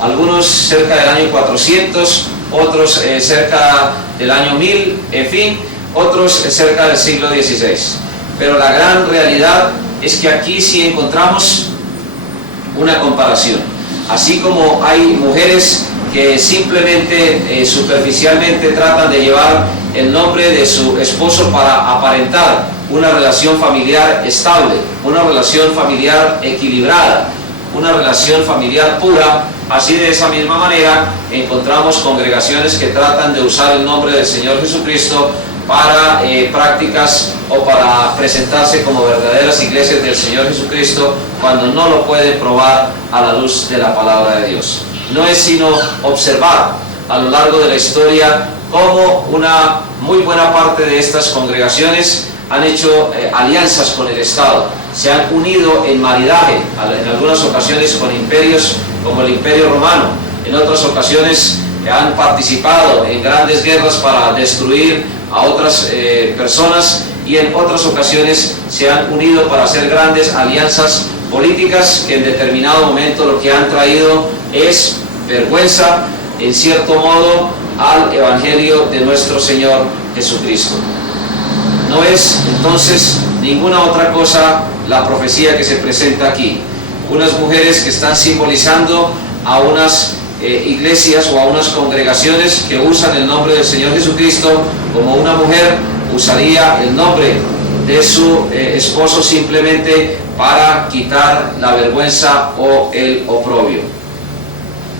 algunos cerca del año 400, otros cerca del año 1000, en fin, otros cerca del siglo XVI. Pero la gran realidad es que aquí sí encontramos una comparación. Así como hay mujeres que simplemente, superficialmente tratan de llevar el nombre de su esposo para aparentar una relación familiar estable, una relación familiar equilibrada, una relación familiar pura, así de esa misma manera encontramos congregaciones que tratan de usar el nombre del Señor Jesucristo para prácticas o para presentarse como verdaderas iglesias del Señor Jesucristo cuando no lo pueden probar a la luz de la palabra de Dios. No es sino observar a lo largo de la historia cómo una muy buena parte de estas congregaciones han hecho alianzas con el Estado, se han unido en maridaje, en algunas ocasiones con imperios como el Imperio Romano, en otras ocasiones han participado en grandes guerras para destruir a otras personas y en otras ocasiones se han unido para hacer grandes alianzas políticas que en determinado momento lo que han traído es vergüenza, en cierto modo, al Evangelio de nuestro Señor Jesucristo. No es entonces ninguna otra cosa la profecía que se presenta aquí. Unas mujeres que están simbolizando a unas iglesias o a unas congregaciones que usan el nombre del Señor Jesucristo, como una mujer usaría el nombre de su esposo simplemente para quitar la vergüenza o el oprobio.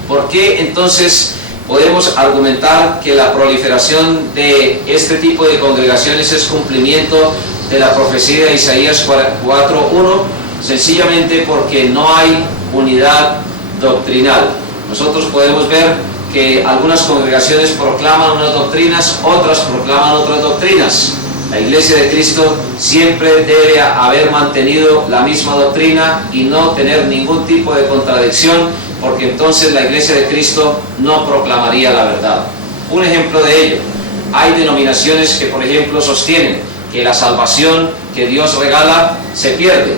¿Por qué entonces podemos argumentar que la proliferación de este tipo de congregaciones es cumplimiento de la profecía de Isaías 4:1? Sencillamente porque no hay unidad doctrinal. Nosotros podemos ver que algunas congregaciones proclaman unas doctrinas, otras proclaman otras doctrinas. La Iglesia de Cristo siempre debe haber mantenido la misma doctrina y no tener ningún tipo de contradicción, porque entonces la Iglesia de Cristo no proclamaría la verdad. Un ejemplo de ello, hay denominaciones que, por ejemplo, sostienen que la salvación que Dios regala se pierde.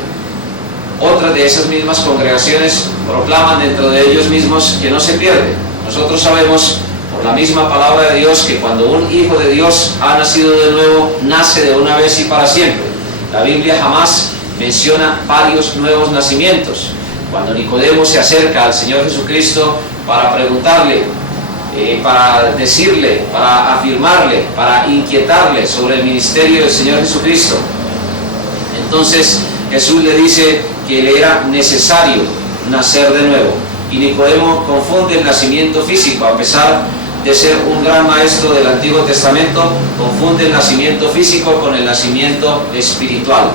Otras de esas mismas congregaciones proclaman dentro de ellos mismos que no se pierde. Nosotros sabemos por la misma palabra de Dios que cuando un hijo de Dios ha nacido de nuevo, nace de una vez y para siempre. La Biblia jamás menciona varios nuevos nacimientos. Cuando Nicodemo se acerca al Señor Jesucristo para preguntarle, para decirle, para afirmarle, para inquietarle sobre el ministerio del Señor Jesucristo, entonces Jesús le dice que le era necesario nacer de nuevo. Y Nicodemo confunde el nacimiento físico, a pesar de ser un gran maestro del Antiguo Testamento, confunde el nacimiento físico con el nacimiento espiritual.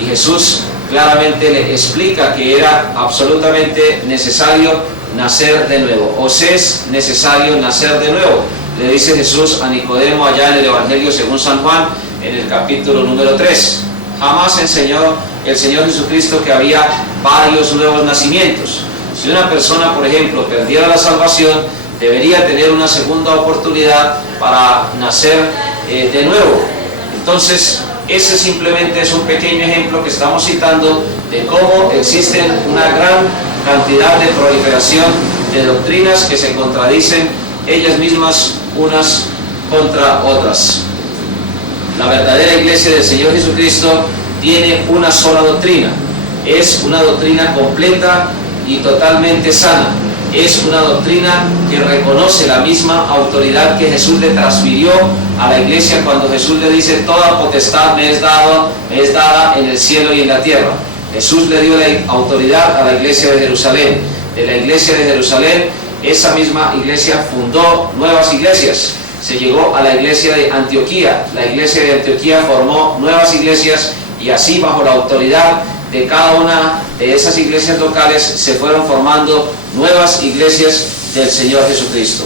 Y Jesús claramente le explica que era absolutamente necesario nacer de nuevo. Os es necesario nacer de nuevo, le dice Jesús a Nicodemo allá en el Evangelio según San Juan, en el capítulo número 3. Jamás enseñó el Señor Jesucristo que había varios nuevos nacimientos. Si una persona, por ejemplo, perdiera la salvación, debería tener una segunda oportunidad para nacer de nuevo. Entonces, ese simplemente es un pequeño ejemplo que estamos citando de cómo existen una gran cantidad de proliferación de doctrinas que se contradicen ellas mismas unas contra otras. La verdadera iglesia del Señor Jesucristo tiene una sola doctrina. Es una doctrina completa y totalmente sana. Es una doctrina que reconoce la misma autoridad que Jesús le transfirió a la iglesia cuando Jesús le dice: toda potestad me es dada en el cielo y en la tierra. Jesús le dio la autoridad a la iglesia de Jerusalén. De la iglesia de Jerusalén, esa misma iglesia fundó nuevas iglesias. Se llegó a la iglesia de Antioquía. La iglesia de Antioquía formó nuevas iglesias y así, bajo la autoridad de cada una de esas iglesias locales, se fueron formando nuevas iglesias del Señor Jesucristo.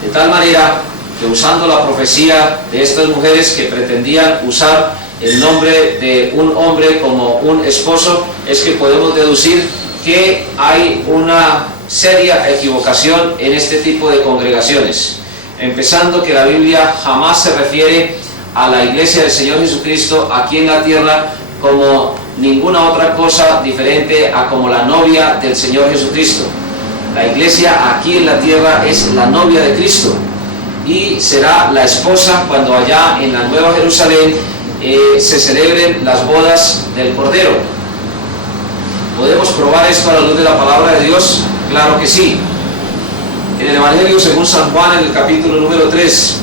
De tal manera que, usando la profecía de estas mujeres que pretendían usar el nombre de un hombre como un esposo, es que podemos deducir que hay una seria equivocación en este tipo de congregaciones. Empezando que la Biblia jamás se refiere a la iglesia del Señor Jesucristo aquí en la tierra como ninguna otra cosa diferente a como la novia del Señor Jesucristo. La iglesia aquí en la tierra es la novia de Cristo y será la esposa cuando allá en la Nueva Jerusalén se celebren las bodas del Cordero. ¿Podemos probar esto a la luz de la palabra de Dios? Claro que sí. En el Evangelio según San Juan, en el capítulo número 3,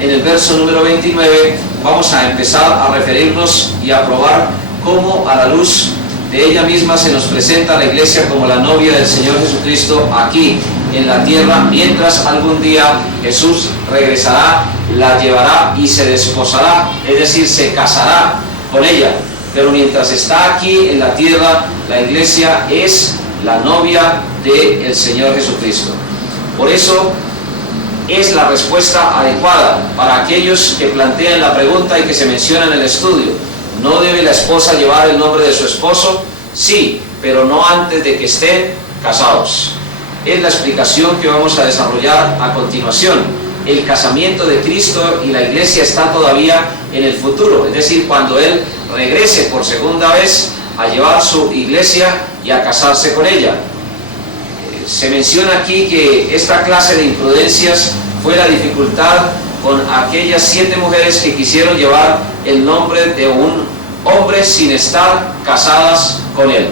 en el verso número 29, vamos a empezar a referirnos y a probar cómo a la luz de ella misma se nos presenta la iglesia como la novia del Señor Jesucristo aquí en la tierra, mientras algún día Jesús regresará, la llevará y se desposará, es decir, se casará con ella. Pero mientras está aquí en la tierra, la iglesia es la novia del Señor Jesucristo. Por eso es la respuesta adecuada para aquellos que plantean la pregunta y que se menciona en el estudio. ¿No debe la esposa llevar el nombre de su esposo? Sí, pero no antes de que estén casados. Es la explicación que vamos a desarrollar a continuación. El casamiento de Cristo y la iglesia está todavía en el futuro, es decir, cuando Él regrese por segunda vez a llevar su iglesia y a casarse con ella. Se menciona aquí que esta clase de imprudencias fue la dificultad con aquellas 7 mujeres que quisieron llevar el nombre de un hombre sin estar casadas con él.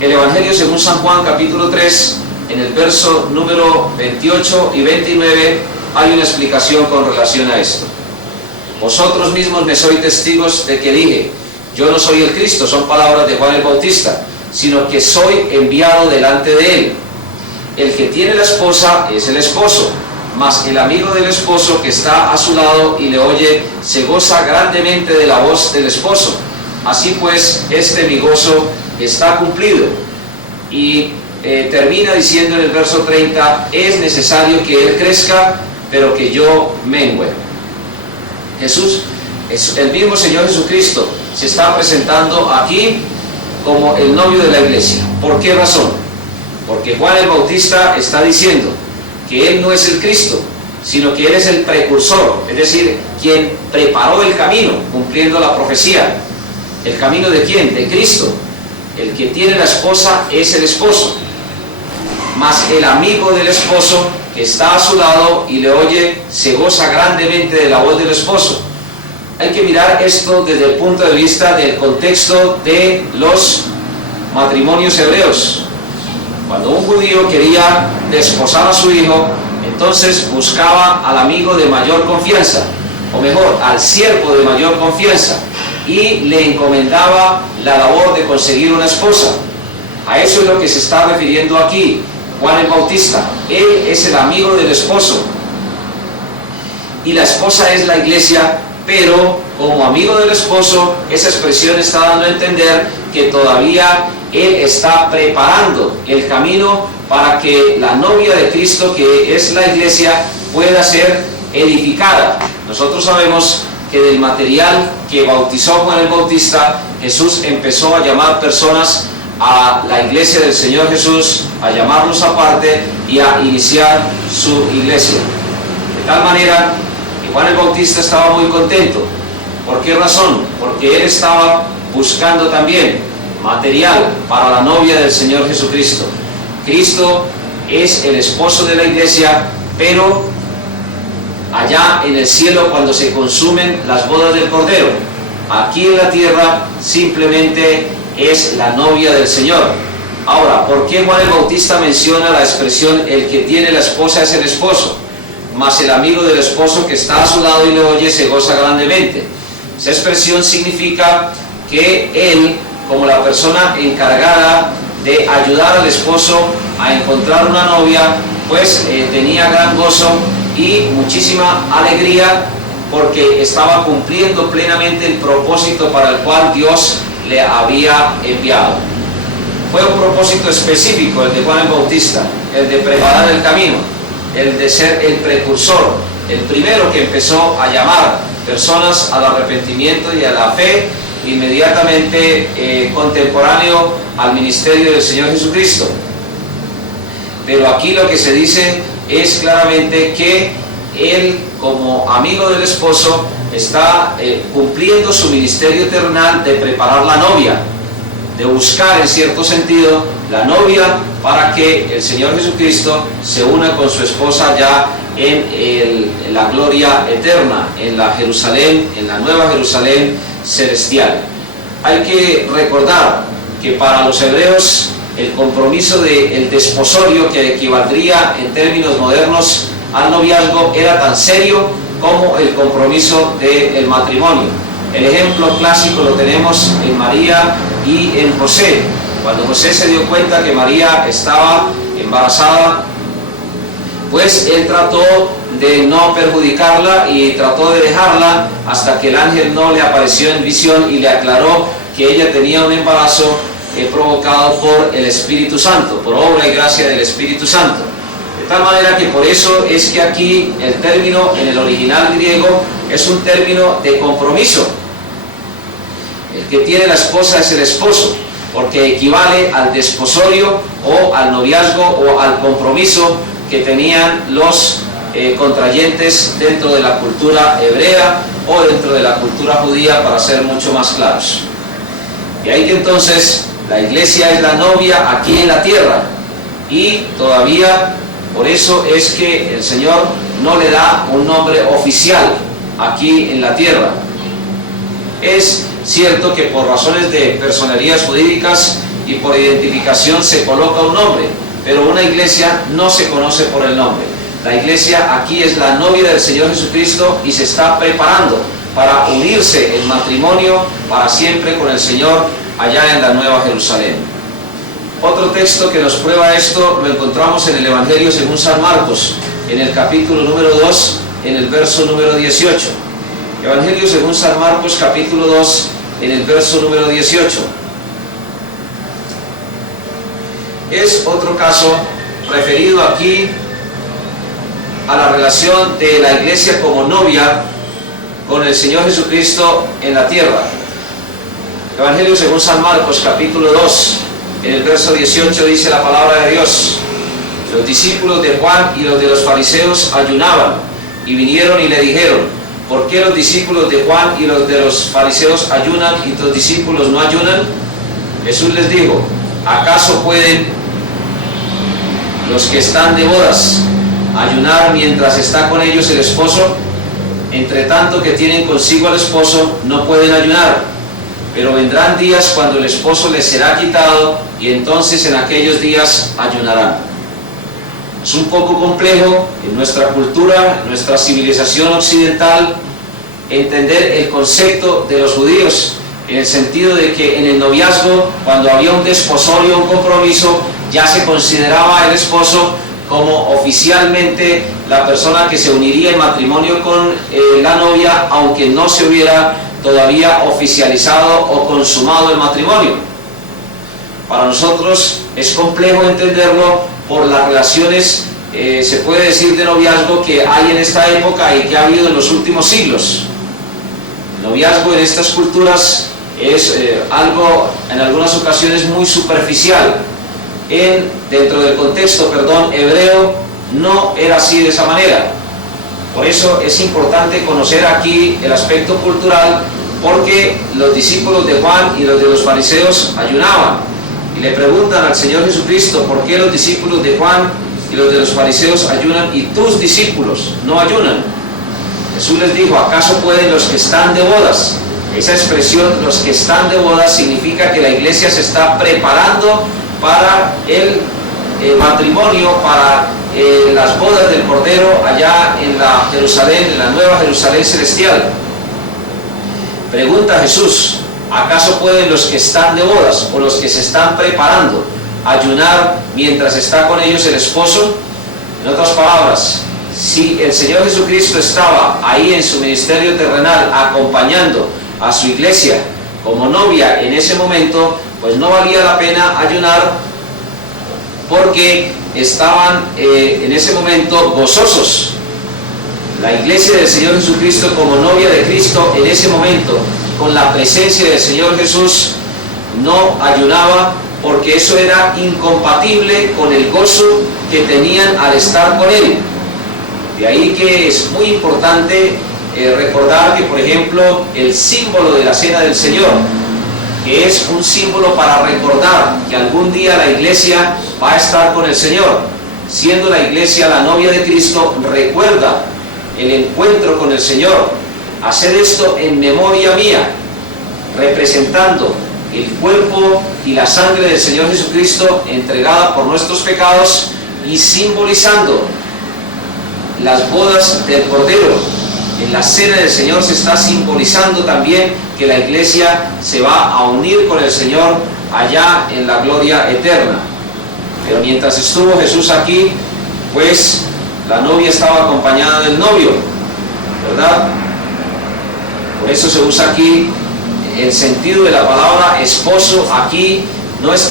El Evangelio según San Juan, capítulo 3, en el verso número 28 y 29, hay una explicación con relación a esto. Vosotros mismos me sois testigos de que dije, yo no soy el Cristo, son palabras de Juan el Bautista, sino que soy enviado delante de él. El que tiene la esposa es el esposo, mas el amigo del esposo que está a su lado y le oye, se goza grandemente de la voz del esposo. Así pues, mi gozo está cumplido. Y termina diciendo en el verso 30, es necesario que él crezca, pero que yo mengüe. Jesús, el mismo Señor Jesucristo, se está presentando aquí como el novio de la iglesia. ¿Por qué razón? Porque Juan el Bautista está diciendo que Él no es el Cristo, sino que Él es el precursor, es decir, quien preparó el camino, cumpliendo la profecía. ¿El camino de quién? De Cristo. El que tiene la esposa es el esposo, mas el amigo del esposo que está a su lado y le oye, se goza grandemente de la voz del esposo. Hay que mirar esto desde el punto de vista del contexto de los matrimonios hebreos. Cuando un judío quería desposar a su hijo, entonces buscaba al amigo de mayor confianza, o mejor, al siervo de mayor confianza, y le encomendaba la labor de conseguir una esposa. A eso es lo que se está refiriendo aquí Juan el Bautista. Él es el amigo del esposo y la esposa es la iglesia, pero como amigo del esposo, esa expresión está dando a entender que todavía él está preparando el camino para que la novia de Cristo, que es la iglesia, pueda ser edificada. Nosotros sabemos que del material que bautizó Juan el Bautista, Jesús empezó a llamar personas a la iglesia del Señor Jesús, a llamarlos aparte y a iniciar su iglesia. De tal manera que Juan el Bautista estaba muy contento. ¿Por qué razón? Porque él estaba buscando también material para la novia del Señor Jesucristo. Cristo es el esposo de la iglesia, pero allá en el cielo, cuando se consumen las bodas del Cordero, aquí en la tierra simplemente es la novia del Señor. Ahora, ¿por qué Juan el Bautista menciona la expresión el que tiene la esposa es el esposo, mas el amigo del esposo que está a su lado y le oye se goza grandemente? Esa expresión significa que él, como la persona encargada de ayudar al esposo a encontrar una novia, pues tenía gran gozo y muchísima alegría porque estaba cumpliendo plenamente el propósito para el cual Dios le había enviado. Fue un propósito específico el de Juan el Bautista, el de preparar el camino, el de ser el precursor, el primero que empezó a llamar personas al arrepentimiento y a la fe, inmediatamente contemporáneo al ministerio del Señor Jesucristo. Pero aquí lo que se dice es claramente que él, como amigo del esposo, está cumpliendo su ministerio terrenal de preparar la novia, de buscar en cierto sentido la novia para que el Señor Jesucristo se una con su esposa ya en la gloria eterna, en la Jerusalén, en la nueva Jerusalén celestial. Hay que recordar que para los hebreos el compromiso del desposorio, que equivaldría en términos modernos al noviazgo, era tan serio como el compromiso del matrimonio. El ejemplo clásico lo tenemos en María y en José. Cuando José se dio cuenta que María estaba embarazada, pues él trató de no perjudicarla y trató de dejarla hasta que el ángel no le apareció en visión y le aclaró que ella tenía un embarazo provocado por el Espíritu Santo, por obra y gracia del Espíritu Santo. De tal manera que por eso es que aquí el término en el original griego es un término de compromiso. El que tiene la esposa es el esposo, porque equivale al desposorio o al noviazgo o al compromiso que tenían los contrayentes dentro de la cultura hebrea o dentro de la cultura judía, para ser mucho más claros. Y ahí que entonces la iglesia es la novia aquí en la tierra, y todavía por eso es que el Señor no le da un nombre oficial aquí en la tierra. Es cierto que por razones de personerías jurídicas y por identificación se coloca un nombre, pero una iglesia no se conoce por el nombre. La iglesia aquí es la novia del Señor Jesucristo y se está preparando para unirse en matrimonio para siempre con el Señor allá en la Nueva Jerusalén. Otro texto que nos prueba esto lo encontramos en el Evangelio según San Marcos, en el capítulo número 2, en el verso número 18. Evangelio según San Marcos, capítulo 2, en el verso número 18. Es otro caso referido aquí a la relación de la iglesia como novia con el Señor Jesucristo en la tierra. Evangelio según San Marcos, capítulo 2, en el verso 18 dice la palabra de Dios: los discípulos de Juan y los de los fariseos ayunaban, y vinieron y le dijeron: ¿por qué los discípulos de Juan y los de los fariseos ayunan y tus discípulos no ayunan? Jesús les dijo: ¿acaso pueden los que están de bodas ayunar mientras está con ellos el esposo? Entre tanto que tienen consigo al esposo, no pueden ayunar. Pero vendrán días cuando el esposo les será quitado, y entonces en aquellos días ayunarán. Es un poco complejo en nuestra cultura, en nuestra civilización occidental, entender el concepto de los judíos, en el sentido de que en el noviazgo, cuando había un desposorio, un compromiso, ya se consideraba el esposo como oficialmente la persona que se uniría en matrimonio con la novia, aunque no se hubiera todavía oficializado o consumado el matrimonio. Para nosotros es complejo entenderlo por las relaciones, se puede decir, de noviazgo que hay en esta época y que ha habido en los últimos siglos. El noviazgo en estas culturas es algo en algunas ocasiones muy superficial. Dentro del contexto hebreo no era así de esa manera. Por eso es importante conocer aquí el aspecto cultural, porque los discípulos de Juan y los de los fariseos ayunaban y le preguntan al Señor Jesucristo: ¿por qué los discípulos de Juan y los de los fariseos ayunan y tus discípulos no ayunan? Jesús les dijo: ¿acaso pueden los que están de bodas? Esa expresión, los que están de bodas, significa que la iglesia se está preparando para el matrimonio, para las bodas del Cordero allá en la Jerusalén, en la nueva Jerusalén celestial. Pregunta Jesús: ¿acaso pueden los que están de bodas o los que se están preparando ayunar mientras está con ellos el esposo? En otras palabras, si el Señor Jesucristo estaba ahí en su ministerio terrenal acompañando a su iglesia como novia en ese momento, pues no valía la pena ayunar, porque estaban en ese momento gozosos. La iglesia del Señor Jesucristo como novia de Cristo en ese momento, con la presencia del Señor Jesús, no ayunaba, porque eso era incompatible con el gozo que tenían al estar con Él. De ahí que es muy importante recordar que, por ejemplo, el símbolo de la Cena del Señor, que es un símbolo para recordar que algún día la iglesia va a estar con el Señor, siendo la iglesia la novia de Cristo, recuerda el encuentro con el Señor. Hacer esto en memoria mía, representando el cuerpo y la sangre del Señor Jesucristo entregada por nuestros pecados y simbolizando las bodas del Cordero. En la cena del Señor se está simbolizando también que la iglesia se va a unir con el Señor allá en la gloria eterna. Pero mientras estuvo Jesús aquí, pues la novia estaba acompañada del novio, ¿verdad? Por eso se usa aquí el sentido de la palabra esposo. Aquí no es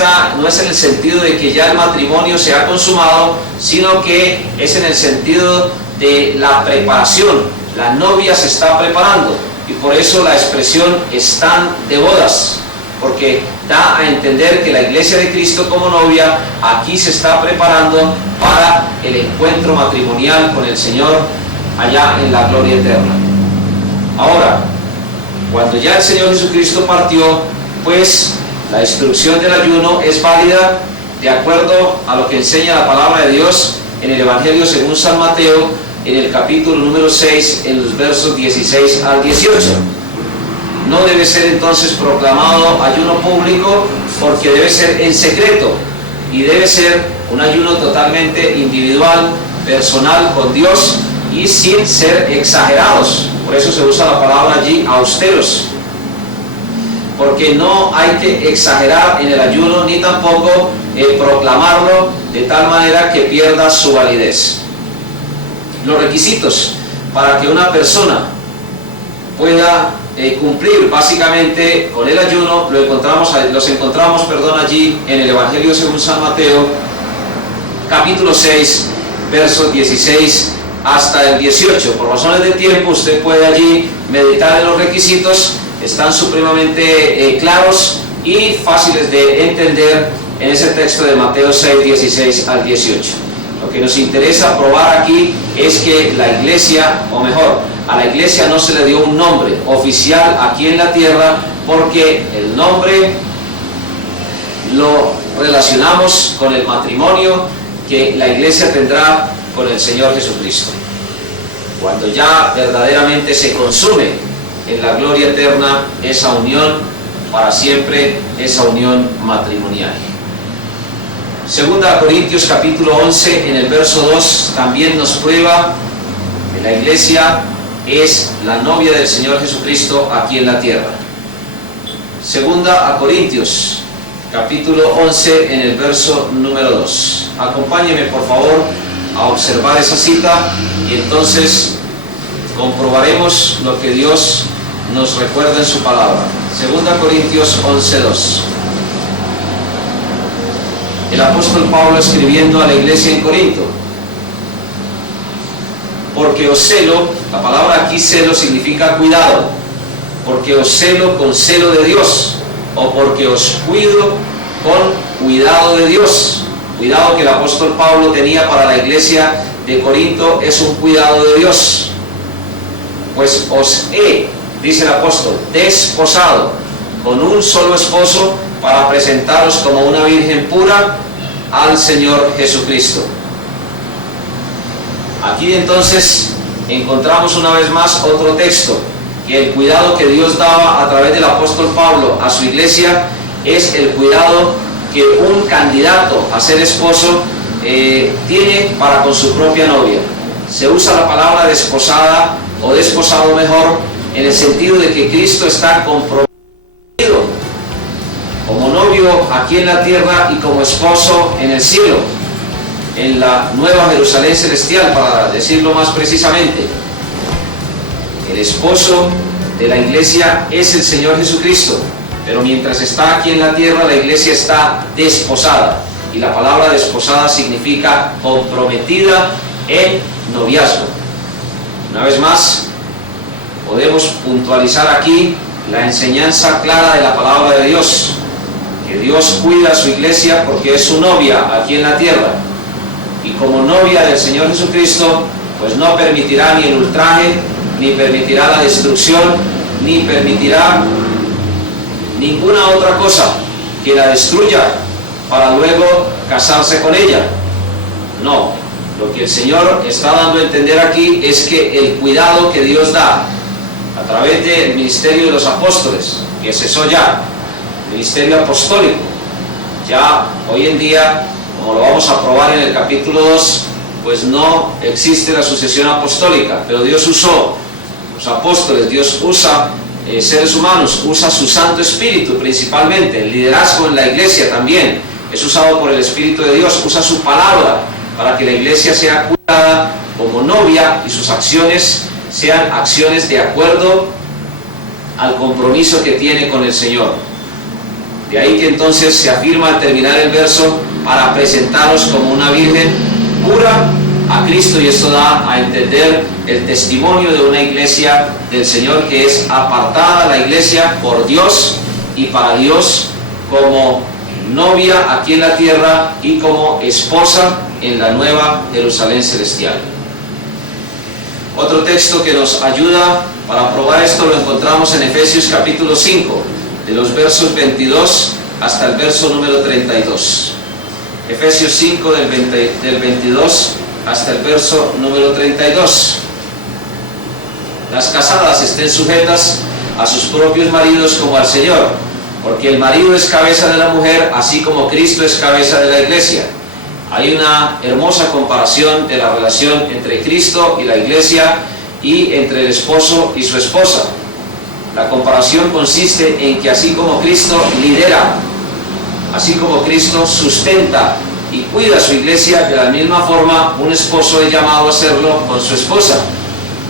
en el sentido de que ya el matrimonio se ha consumado, sino que es en el sentido de la preparación. La novia se está preparando y por eso la expresión están de bodas, porque da a entender que la iglesia de Cristo como novia aquí se está preparando para el encuentro matrimonial con el Señor allá en la gloria eterna. Ahora, cuando ya el Señor Jesucristo partió, pues la instrucción del ayuno es válida de acuerdo a lo que enseña la palabra de Dios en el Evangelio según San Mateo, en el capítulo número 6, en los versos 16 al 18. No debe ser entonces proclamado ayuno público, porque debe ser en secreto y debe ser un ayuno totalmente individual, personal con Dios y sin ser exagerados. Por eso se usa la palabra allí austeros, porque no hay que exagerar en el ayuno ni tampoco proclamarlo de tal manera que pierda su validez. Los requisitos para que una persona pueda cumplir básicamente con el ayuno los encontramos allí en el Evangelio según San Mateo, capítulo 6, versos 16 hasta el 18. Por razones de tiempo usted puede allí meditar en los requisitos, están supremamente claros y fáciles de entender en ese texto de Mateo 6, 16 al 18. Lo que nos interesa probar aquí es que la iglesia, o mejor, a la iglesia no se le dio un nombre oficial aquí en la tierra, porque el nombre lo relacionamos con el matrimonio que la iglesia tendrá con el Señor Jesucristo. Cuando ya verdaderamente se consume en la gloria eterna esa unión para siempre, esa unión matrimonial. Segunda Corintios capítulo 11 en el verso 2 también nos prueba que la iglesia es la novia del Señor Jesucristo aquí en la tierra. Segunda a Corintios capítulo 11 en el verso número 2. Acompáñeme por favor a observar esa cita y entonces comprobaremos lo que Dios nos recuerda en su palabra. Segunda Corintios 11:2. El apóstol Pablo escribiendo a la iglesia en Corinto: porque os celo, la palabra aquí celo significa cuidado, porque os celo con celo de Dios, o porque os cuido con cuidado de Dios. Cuidado que el apóstol Pablo tenía para la iglesia de Corinto es un cuidado de Dios. Pues os he, dice el apóstol, desposado con un solo esposo para presentaros como una virgen pura al Señor Jesucristo. Aquí entonces encontramos una vez más otro texto, que el cuidado que Dios daba a través del apóstol Pablo a su iglesia es el cuidado que un candidato a ser esposo tiene para con su propia novia. Se usa la palabra desposada o desposado mejor en el sentido de que Cristo está comprometido como novio aquí en la tierra y como esposo en el cielo, en la nueva Jerusalén celestial, para decirlo más precisamente. El esposo de la iglesia es el Señor Jesucristo, pero mientras está aquí en la tierra la iglesia está desposada, y la palabra desposada significa comprometida en noviazgo. Una vez más podemos puntualizar aquí la enseñanza clara de la palabra de Dios, que Dios cuida a su iglesia porque es su novia aquí en la tierra, y como novia del Señor Jesucristo pues no permitirá ni el ultraje ni permitirá la destrucción, ni permitirá ninguna otra cosa que la destruya para luego casarse con ella. No, lo que el Señor está dando a entender aquí es que el cuidado que Dios da a través del ministerio de los apóstoles, que cesó ya, el ministerio apostólico, ya hoy en día, como lo vamos a probar en el capítulo 2, pues no existe la sucesión apostólica, pero Dios usó los apóstoles, Dios usa seres humanos, usa su Santo Espíritu principalmente, el liderazgo en la iglesia también es usado por el Espíritu de Dios, usa su palabra para que la iglesia sea cuidada como novia y sus acciones sean acciones de acuerdo al compromiso que tiene con el Señor. De ahí que entonces se afirma al terminar el verso, para presentaros como una virgen pura a Cristo, y esto da a entender el testimonio de una iglesia del Señor que es apartada, la iglesia por Dios y para Dios, como novia aquí en la tierra y como esposa en la nueva Jerusalén celestial. Otro texto que nos ayuda para probar esto lo encontramos en Efesios capítulo 5, de los versos 22 hasta el verso número 32. Efesios 5 del 22 hasta el verso número 32. Las casadas estén sujetas a sus propios maridos como al Señor, porque el marido es cabeza de la mujer, así como Cristo es cabeza de la iglesia. Hay una hermosa comparación de la relación entre Cristo y la iglesia y entre el esposo y su esposa. La comparación consiste en que así como Cristo lidera, así como Cristo sustenta y cuida a su iglesia, de la misma forma un esposo es llamado a hacerlo con su esposa.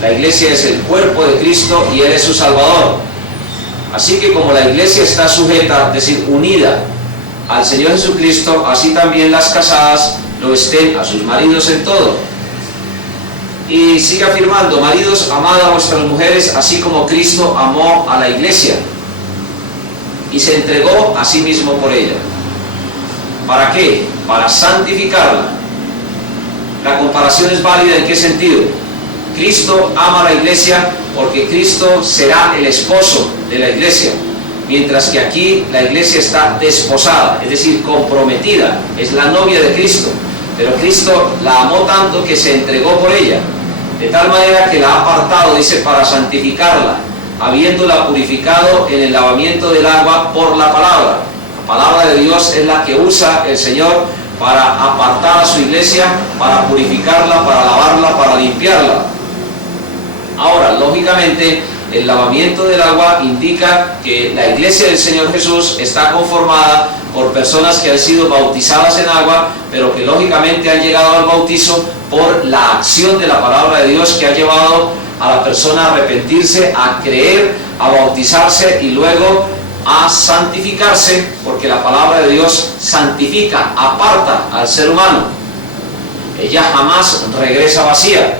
La iglesia es el cuerpo de Cristo y Él es su Salvador. Así que como la iglesia está sujeta, es decir, unida al Señor Jesucristo, así también las casadas lo estén a sus maridos en todo. Y sigue afirmando: maridos, amad a vuestras mujeres, así como Cristo amó a la iglesia y se entregó a sí mismo por ella. ¿Para qué? Para santificarla. La comparación es válida ¿en qué sentido? Cristo ama a la iglesia porque Cristo será el esposo de la iglesia, mientras que aquí la iglesia está desposada, es decir, comprometida, es la novia de Cristo, pero Cristo la amó tanto que se entregó por ella, de tal manera que la ha apartado, dice, para santificarla, habiéndola purificado en el lavamiento del agua por la palabra. La palabra de Dios es la que usa el Señor para apartar a su iglesia, para purificarla, para lavarla, para limpiarla. Ahora, lógicamente, el lavamiento del agua indica que la iglesia del Señor Jesús está conformada por personas que han sido bautizadas en agua, pero que lógicamente han llegado al bautizo por la acción de la palabra de Dios que ha llevado a la persona a arrepentirse, a creer, a bautizarse y luego a santificarse, porque la palabra de Dios santifica, aparta al ser humano. Ella jamás regresa vacía.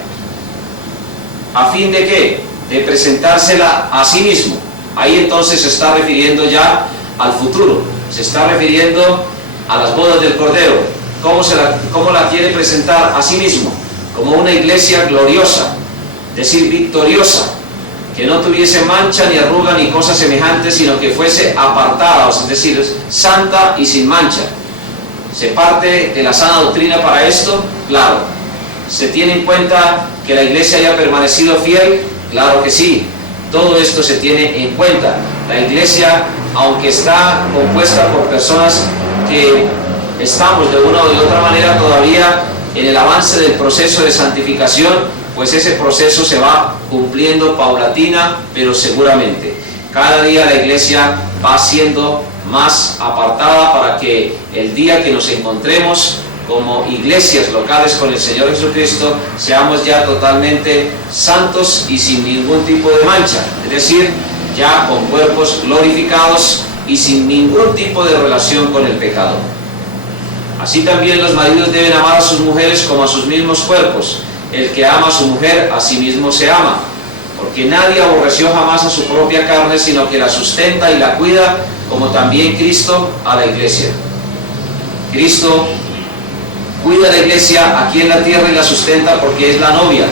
¿A fin de qué? De presentársela a sí mismo. Ahí entonces se está refiriendo ya al futuro, se está refiriendo a las bodas del Cordero. ¿Cómo la quiere presentar a sí mismo? Como una iglesia gloriosa, es decir, victoriosa, que no tuviese mancha ni arruga ni cosa semejante, sino que fuese apartada, es decir, santa y sin mancha. ¿Se parte de la sana doctrina para esto? Claro. ¿Se tiene en cuenta que la iglesia haya permanecido fiel? Claro que sí. Todo esto se tiene en cuenta. La iglesia, aunque está compuesta por personas que estamos de una o de otra manera todavía en el avance del proceso de santificación, pues ese proceso se va cumpliendo paulatina, pero seguramente. Cada día la iglesia va siendo más apartada para que el día que nos encontremos como iglesias locales con el Señor Jesucristo, seamos ya totalmente santos y sin ningún tipo de mancha, es decir, ya con cuerpos glorificados y sin ningún tipo de relación con el pecado. Así también los maridos deben amar a sus mujeres como a sus mismos cuerpos. El que ama a su mujer, a sí mismo se ama, porque nadie aborreció jamás a su propia carne, sino que la sustenta y la cuida, como también Cristo a la iglesia. Cristo cuida a la iglesia aquí en la tierra y la sustenta porque es la novia.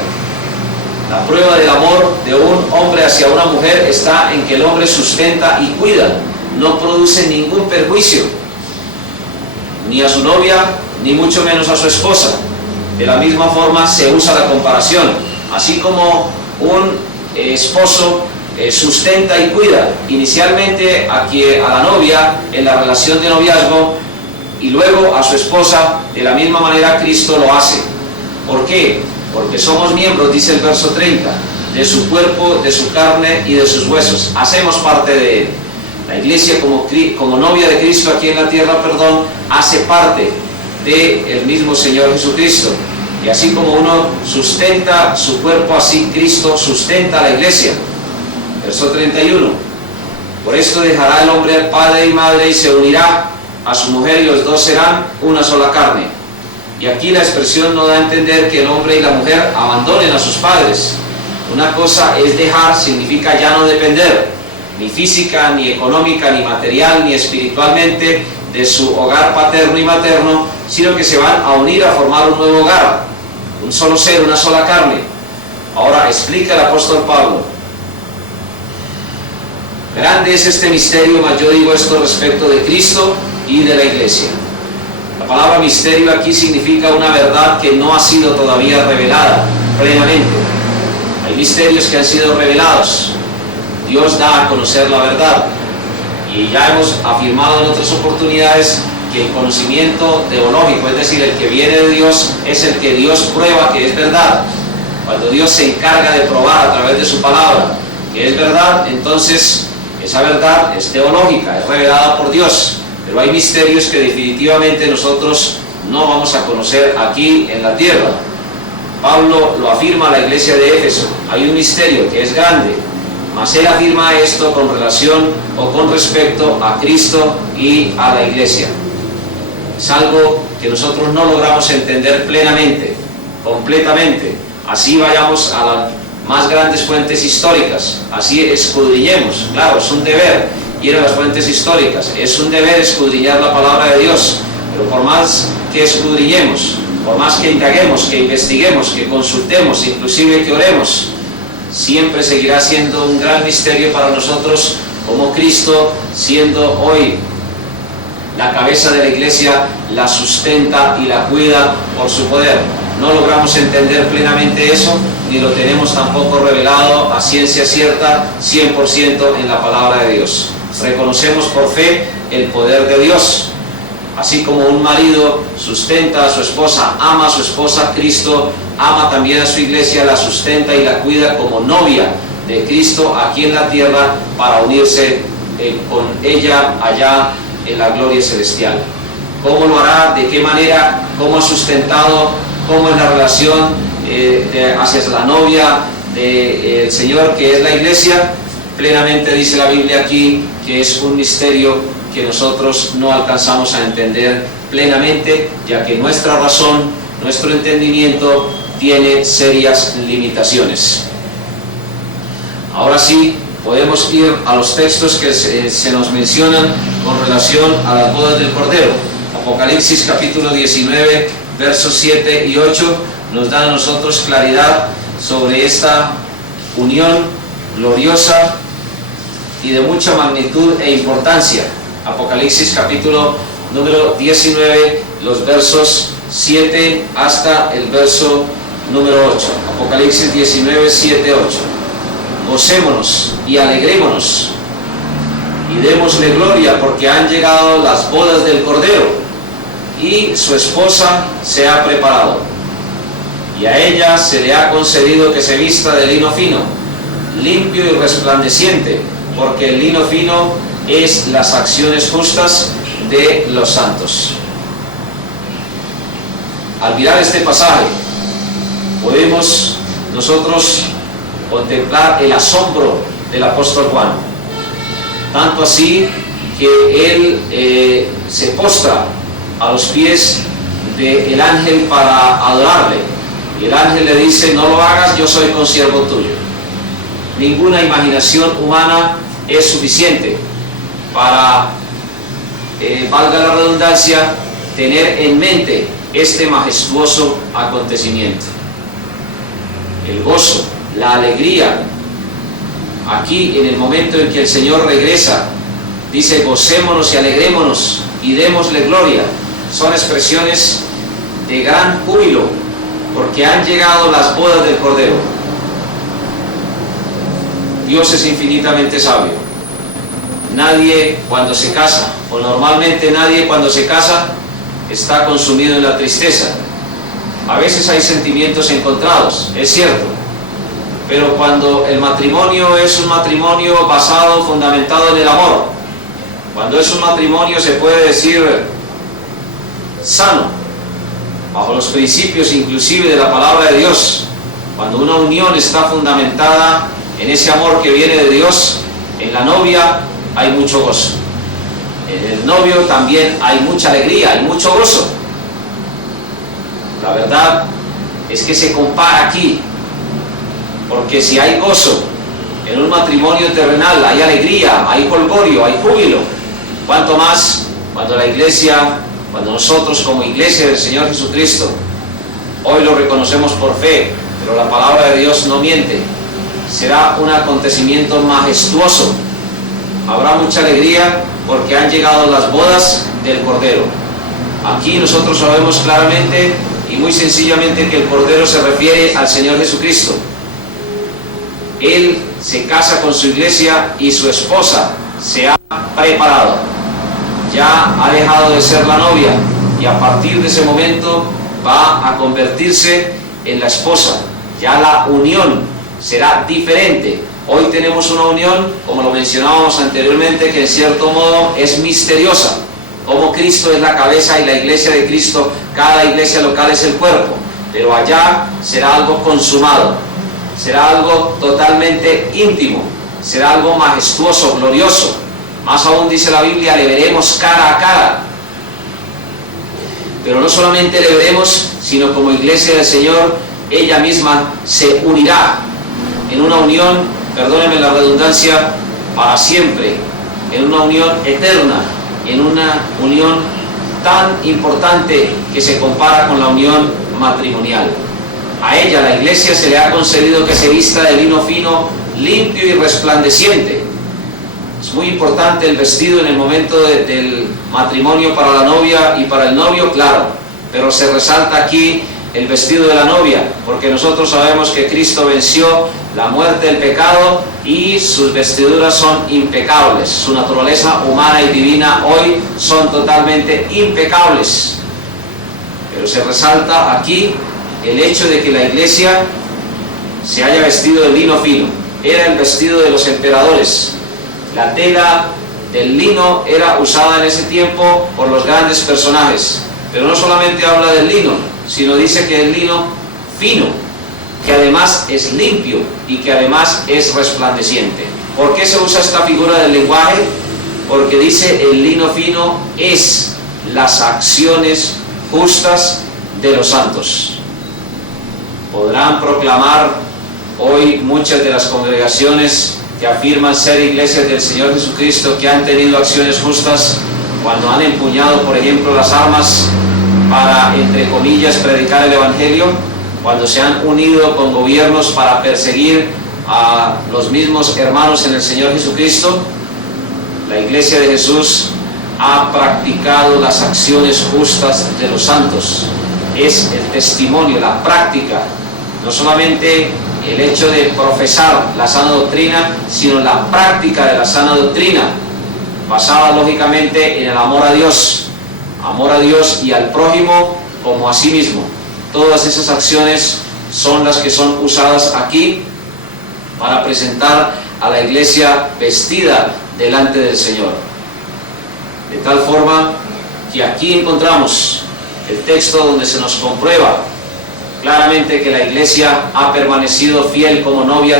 La prueba del amor de un hombre hacia una mujer está en que el hombre sustenta y cuida, no produce ningún perjuicio, ni a su novia, ni mucho menos a su esposa. De la misma forma se usa la comparación, así como un esposo sustenta y cuida inicialmente a la novia en la relación de noviazgo y luego a su esposa, de la misma manera Cristo lo hace. ¿Por qué? Porque somos miembros, dice el verso 30, de su cuerpo, de su carne y de sus huesos. Hacemos parte de él. La iglesia como novia de Cristo aquí en la tierra, hace parte del mismo Señor Jesucristo. Y así como uno sustenta su cuerpo, así Cristo sustenta a la iglesia. Verso 31. Por esto dejará el hombre al padre y madre y se unirá a su mujer y los dos serán una sola carne. Y aquí la expresión no da a entender que el hombre y la mujer abandonen a sus padres. Una cosa es dejar, significa ya no depender, ni física, ni económica, ni material, ni espiritualmente, de su hogar paterno y materno, sino que se van a unir a formar un nuevo hogar, un solo ser, una sola carne. Ahora explica el apóstol Pablo: grande es este misterio, mas yo digo esto respecto de Cristo y de la iglesia. La palabra misterio aquí significa una verdad que no ha sido todavía revelada plenamente. Hay misterios que han sido revelados. Dios da a conocer la verdad. Y ya hemos afirmado en otras oportunidades que el conocimiento teológico, es decir, el que viene de Dios, es el que Dios prueba que es verdad. Cuando Dios se encarga de probar a través de su palabra que es verdad, entonces esa verdad es teológica, es revelada por Dios. Pero hay misterios que definitivamente nosotros no vamos a conocer aquí en la tierra. Pablo lo afirma a la iglesia de Éfeso: hay un misterio que es grande, mas él afirma esto con relación o con respecto a Cristo y a la iglesia. Es algo que nosotros no logramos entender plenamente, completamente. Así vayamos a las más grandes fuentes históricas, así escudriñemos. Claro, es un deber ir a las fuentes históricas, es un deber escudriñar la palabra de Dios, pero por más que escudriñemos, por más que indaguemos, que investiguemos, que consultemos, inclusive que oremos, siempre seguirá siendo un gran misterio para nosotros, como Cristo, siendo hoy la cabeza de la iglesia, la sustenta y la cuida por su poder. No logramos entender plenamente eso, ni lo tenemos tampoco revelado a ciencia cierta, 100% en la palabra de Dios. Reconocemos por fe el poder de Dios. Así como un marido sustenta a su esposa, ama a su esposa, Cristo ama también a su iglesia, la sustenta y la cuida como novia de Cristo aquí en la tierra para unirse con ella allá en la gloria celestial. ¿Cómo lo hará? ¿De qué manera? ¿Cómo ha sustentado? ¿Cómo es la relación hacia la novia del Señor, que es la iglesia? Plenamente dice la Biblia aquí que es un misterio que nosotros no alcanzamos a entender plenamente, ya que nuestra razón, nuestro entendimiento tiene serias limitaciones. Ahora sí, podemos ir a los textos que se nos mencionan con relación a las bodas del Cordero. Apocalipsis capítulo 19, versos 7 y 8 nos dan a nosotros claridad sobre esta unión gloriosa y de mucha magnitud e importancia. Apocalipsis capítulo número 19, los versos 7 hasta el verso número 8. Apocalipsis 19, 7, 8. Gocémonos y alegrémonos y démosle gloria, porque han llegado las bodas del Cordero y su esposa se ha preparado. Y a ella se le ha concedido que se vista de lino fino, limpio y resplandeciente, porque el lino fino es las acciones justas de los santos. Al mirar este pasaje, podemos nosotros contemplar el asombro del apóstol Juan, tanto así que él se postra a los pies del ángel para adorarle, y el ángel le dice: no lo hagas, yo soy consiervo tuyo. Ninguna imaginación humana es suficiente para, valga la redundancia, tener en mente este majestuoso acontecimiento. El gozo la alegría. Aquí, en el momento en que el Señor regresa, dice: gocémonos y alegrémonos y démosle gloria. Son expresiones de gran júbilo, porque han llegado las bodas del Cordero. Dios es infinitamente sabio. Nadie cuando se casa, o normalmente nadie cuando se casa, está consumido en la tristeza. A veces hay sentimientos encontrados, es cierto, pero cuando el matrimonio es un matrimonio basado, fundamentado en el amor, cuando es un matrimonio, se puede decir, sano, bajo los principios inclusive de la palabra de Dios, cuando una unión está fundamentada en ese amor que viene de Dios, en la novia hay mucho gozo. En el novio también hay mucha alegría, hay mucho gozo. La verdad es que se compara aquí, porque si hay gozo en un matrimonio terrenal, hay alegría, hay jolgorio, hay júbilo, cuanto más cuando la iglesia, cuando nosotros como iglesia del Señor Jesucristo, hoy lo reconocemos por fe, pero la palabra de Dios no miente, será un acontecimiento majestuoso. Habrá mucha alegría porque han llegado las bodas del Cordero. Aquí nosotros sabemos claramente y muy sencillamente que el Cordero se refiere al Señor Jesucristo. Él se casa con su iglesia y su esposa se ha preparado. Ya ha dejado de ser la novia y a partir de ese momento va a convertirse en la esposa. Ya la unión será diferente. Hoy tenemos una unión, como lo mencionábamos anteriormente, que en cierto modo es misteriosa. Como Cristo es la cabeza y la iglesia de Cristo, cada iglesia local es el cuerpo. Pero allá será algo consumado, será algo totalmente íntimo, será algo majestuoso, glorioso. Más aún dice la Biblia, le veremos cara a cara. Pero no solamente le veremos, sino como iglesia del Señor, ella misma se unirá en una unión, perdónenme la redundancia, para siempre, en una unión eterna, en una unión tan importante que se compara con la unión matrimonial. A ella, la iglesia, se le ha concedido que se vista de lino fino, limpio y resplandeciente. Es muy importante el vestido en el momento del matrimonio para la novia y para el novio, claro, pero se resalta aquí el vestido de la novia, porque nosotros sabemos que Cristo venció la muerte del pecado y sus vestiduras son impecables. Su naturaleza humana y divina hoy son totalmente impecables. Pero se resalta aquí el hecho de que la iglesia se haya vestido de lino fino. Era el vestido de los emperadores. La tela del lino era usada en ese tiempo por los grandes personajes. Pero no solamente habla del lino, sino dice que el lino fino, que además es limpio y que además es resplandeciente. ¿Por qué se usa esta figura del lenguaje? Porque dice el lino fino es las acciones justas de los santos. Podrán proclamar hoy muchas de las congregaciones que afirman ser iglesias del Señor Jesucristo, que han tenido acciones justas cuando han empuñado, por ejemplo, las armas para, entre comillas, predicar el Evangelio, cuando se han unido con gobiernos para perseguir a los mismos hermanos en el Señor Jesucristo. La iglesia de Jesús ha practicado las acciones justas de los santos. Es el testimonio, la práctica, no solamente el hecho de profesar la sana doctrina, sino la práctica de la sana doctrina, basada lógicamente en el amor a Dios y al prójimo como a sí mismo. Todas esas acciones son las que son usadas aquí para presentar a la iglesia vestida delante del Señor. De tal forma que aquí encontramos el texto donde se nos comprueba claramente que la iglesia ha permanecido fiel como novia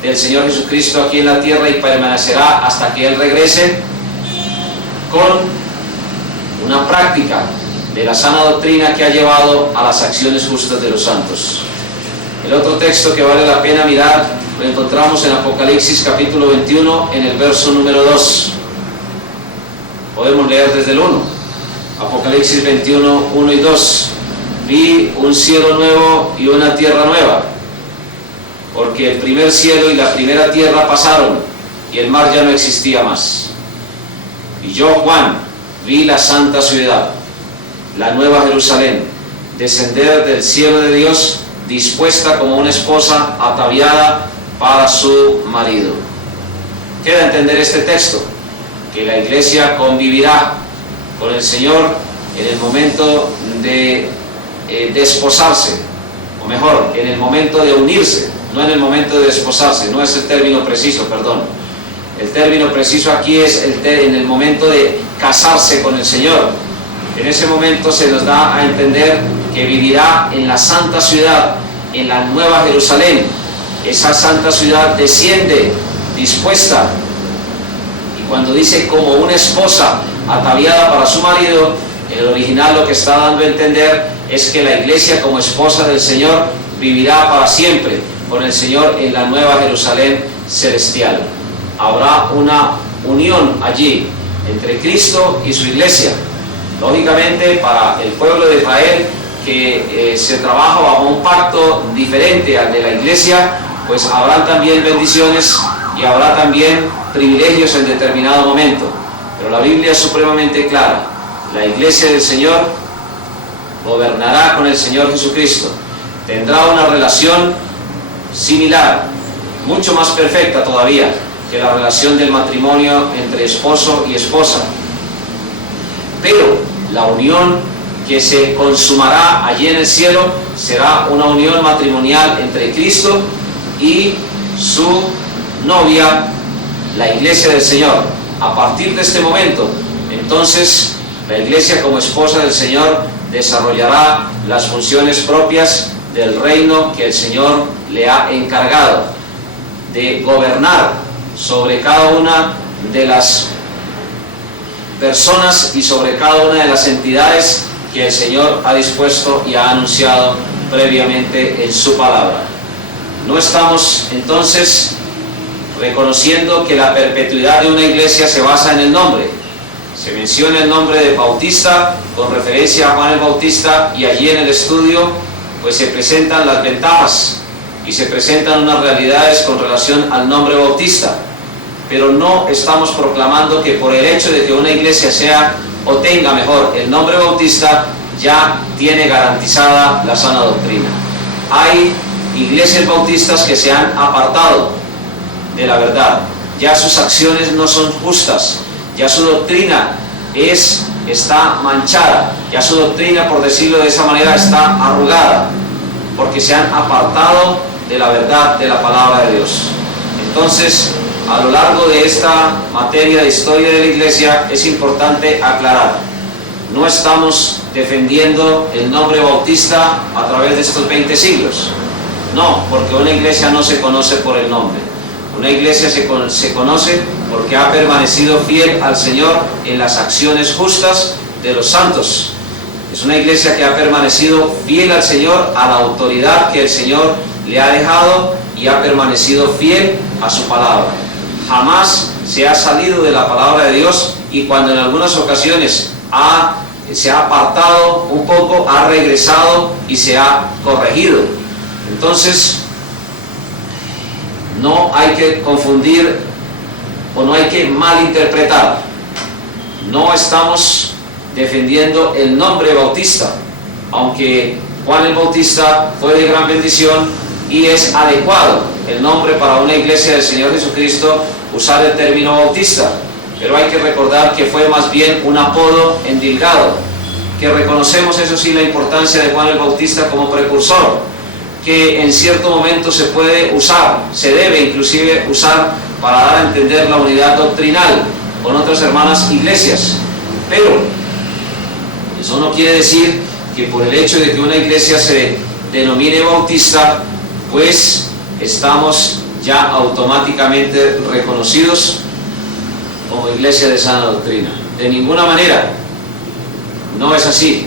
del Señor Jesucristo aquí en la tierra y permanecerá hasta que Él regrese, con una práctica de la sana doctrina que ha llevado a las acciones justas de los santos. El otro texto que vale la pena mirar lo encontramos en Apocalipsis capítulo 21 en el verso número 2. Podemos leer desde el 1. Apocalipsis 21, 1 y 2. Vi un cielo nuevo y una tierra nueva, porque el primer cielo y la primera tierra pasaron, y el mar ya no existía más. Y yo, Juan, vi la santa ciudad, la nueva Jerusalén, descender del cielo de Dios, dispuesta como una esposa ataviada para su marido. Queda entender este texto, que la iglesia convivirá con el Señor en el momento de desposarse, o mejor, en el momento de unirse, no en el momento de desposarse, no es el término preciso, perdón. El término preciso aquí es en el momento de casarse con el Señor. En ese momento se nos da a entender que vivirá en la santa ciudad, en la nueva Jerusalén. Esa santa ciudad desciende dispuesta, y cuando dice como una esposa ataviada para su marido, en el original lo que está dando a entender es que la iglesia como esposa del Señor vivirá para siempre con el Señor en la nueva Jerusalén celestial. Habrá una unión allí entre Cristo y su iglesia. Lógicamente, para el pueblo de Israel, que se trabaja bajo un pacto diferente al de la iglesia, pues habrán también bendiciones y habrá también privilegios en determinado momento. Pero la Biblia es supremamente clara: la iglesia del Señor gobernará con el Señor Jesucristo, tendrá una relación similar, mucho más perfecta todavía que la relación del matrimonio entre esposo y esposa. Pero la unión que se consumará allí en el cielo será una unión matrimonial entre Cristo y su novia, la iglesia del Señor. A partir de este momento, entonces, la iglesia como esposa del Señor desarrollará las funciones propias del reino que el Señor le ha encargado, de gobernar sobre cada una de las personas y sobre cada una de las entidades que el Señor ha dispuesto y ha anunciado previamente en su palabra. No estamos entonces reconociendo que la perpetuidad de una iglesia se basa en el nombre. Se menciona el nombre de Bautista con referencia a Juan el Bautista, y allí en el estudio pues se presentan las ventajas y se presentan unas realidades con relación al nombre Bautista. Pero no estamos proclamando que por el hecho de que una iglesia sea o tenga mejor el nombre Bautista ya tiene garantizada la sana doctrina. Hay iglesias bautistas que se han apartado de la verdad, ya sus acciones no son justas, ya su doctrina está manchada, ya su doctrina, por decirlo de esa manera, está arrugada, porque se han apartado de la verdad de la palabra de Dios. Entonces, a lo largo de esta materia de historia de la iglesia es importante aclarar: no estamos defendiendo el nombre Bautista a través de estos 20 siglos. No, porque una iglesia no se conoce por el nombre. Una iglesia se conoce porque ha permanecido fiel al Señor en las acciones justas de los santos. Es una iglesia que ha permanecido fiel al Señor, a la autoridad que el Señor le ha dejado, y ha permanecido fiel a su palabra. Jamás se ha salido de la palabra de Dios, y cuando en algunas ocasiones se ha apartado un poco, ha regresado y se ha corregido. Entonces, no hay que confundir o no hay que malinterpretar. No estamos defendiendo el nombre Bautista, aunque Juan el Bautista fue de gran bendición y es adecuado el nombre para una iglesia del Señor Jesucristo usar el término Bautista, pero hay que recordar que fue más bien un apodo endilgado, que reconocemos, eso sí, la importancia de Juan el Bautista como precursor, que en cierto momento se puede usar, se debe inclusive usar para dar a entender la unidad doctrinal con otras hermanas iglesias. Pero eso no quiere decir que por el hecho de que una iglesia se denomine bautista, pues estamos ya automáticamente reconocidos como iglesia de sana doctrina. De ninguna manera, no es así.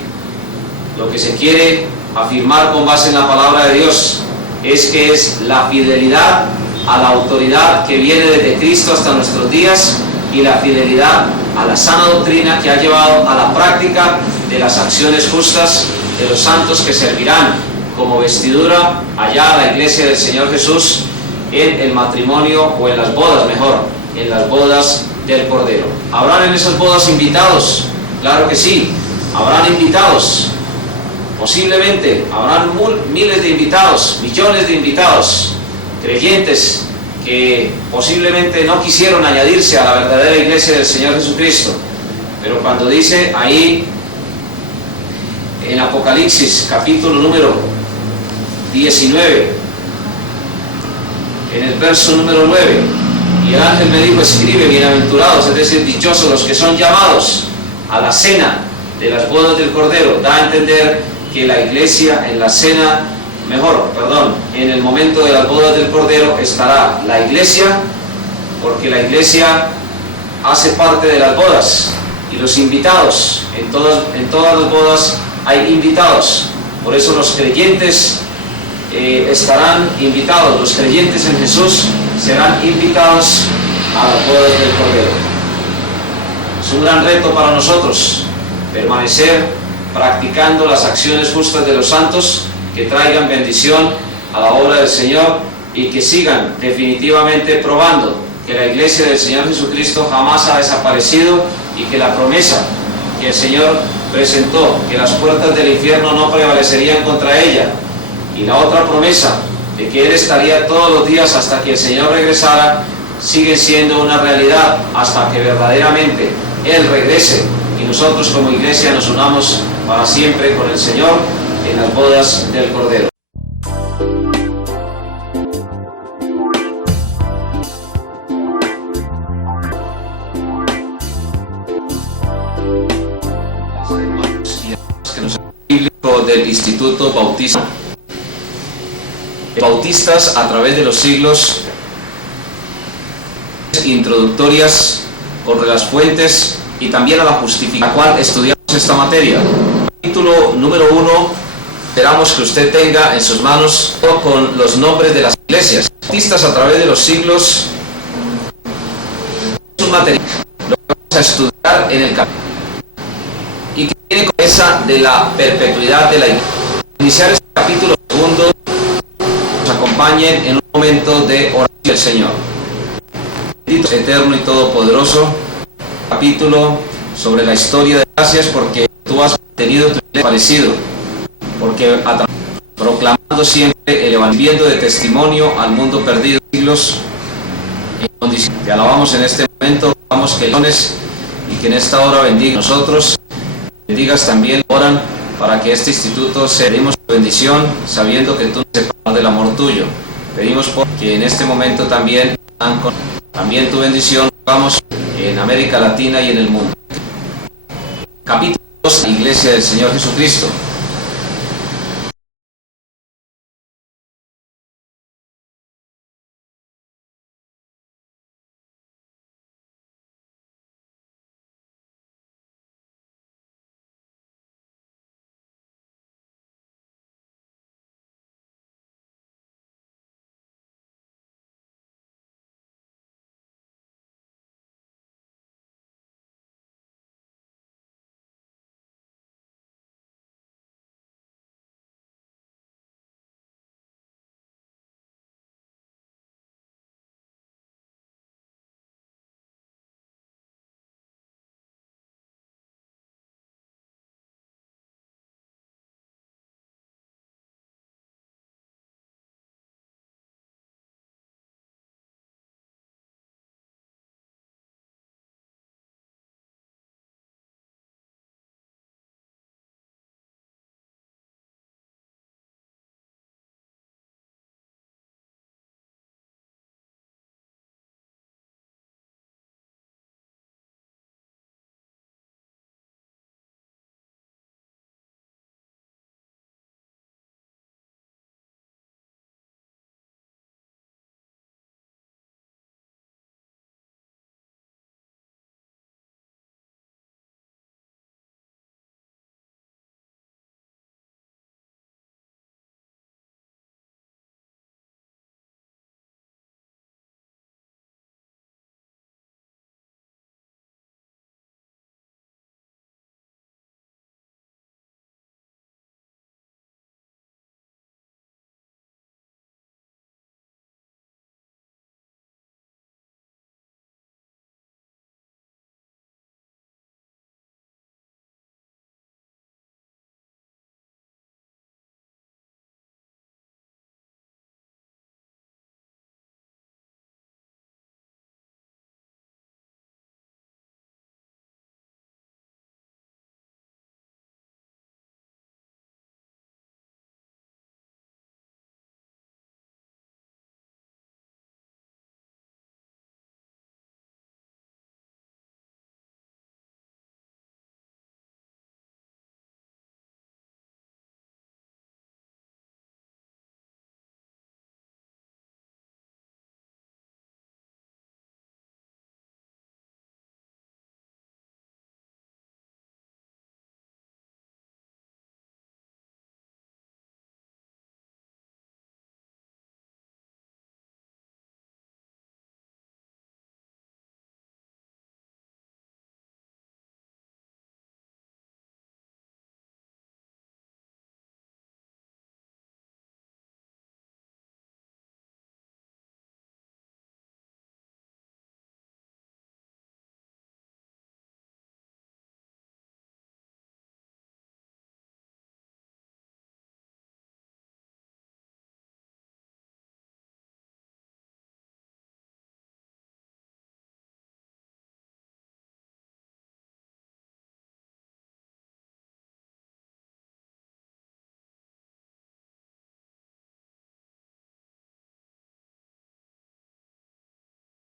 Lo que se quiere afirmar con base en la palabra de Dios es que es la fidelidad a la autoridad que viene desde Cristo hasta nuestros días, y la fidelidad a la sana doctrina que ha llevado a la práctica de las acciones justas de los santos que servirán como vestidura allá a la iglesia del Señor Jesús en el matrimonio, o en las bodas mejor, en las bodas del Cordero. ¿Habrán en esas bodas invitados? Claro que sí, habrán invitados. Posiblemente habrán miles de invitados, millones de invitados, creyentes que posiblemente no quisieron añadirse a la verdadera iglesia del Señor Jesucristo. Pero cuando dice ahí en Apocalipsis capítulo número 19, en el verso número 9, y el ángel me dijo: escribe, bienaventurados, es decir, dichosos los que son llamados a la cena de las bodas del Cordero. Da a entender que la iglesia en la cena, en el momento de las bodas del Cordero estará la iglesia, porque la iglesia hace parte de las bodas, y los invitados. En todas las bodas hay invitados. Por eso los creyentes estarán invitados, los creyentes en Jesús serán invitados a las bodas del Cordero. Es un gran reto para nosotros permanecer practicando las acciones justas de los santos, que traigan bendición a la obra del Señor y que sigan definitivamente probando que la iglesia del Señor Jesucristo jamás ha desaparecido, y que la promesa que el Señor presentó, que las puertas del infierno no prevalecerían contra ella, y la otra promesa de que Él estaría todos los días hasta que el Señor regresara, sigue siendo una realidad hasta que verdaderamente Él regrese y nosotros como iglesia nos unamos para siempre con el Señor en las bodas del Cordero. Del Instituto Bautista. Bautistas a través de los siglos, introductorias sobre las fuentes y también a la justificación, la cual estudiamos esta materia. Capítulo número 1, esperamos que usted tenga en sus manos con los nombres de las iglesias. Bautistas a través de los siglos es un material lo que vamos a estudiar en el capítulo, y que tiene cabeza de la perpetuidad de la iglesia. Iniciar este capítulo segundo, nos acompañen en un momento de oración del Señor. Bendito, eterno y todopoderoso, capítulo sobre la historia de gracias, porque tú has tenido tu iglesia parecido, porque proclamando siempre el evangelio de testimonio al mundo perdido, siglos en condición. Te alabamos en este momento, rogamos que leones y que en esta hora bendiga a nosotros. Bendigas también, oran para que este instituto se pedimos tu bendición, sabiendo que tú nos separas del amor tuyo. Pedimos por que en este momento también tu bendición, vamos en América Latina y en el mundo. Capítulo 2, Iglesia del Señor Jesucristo.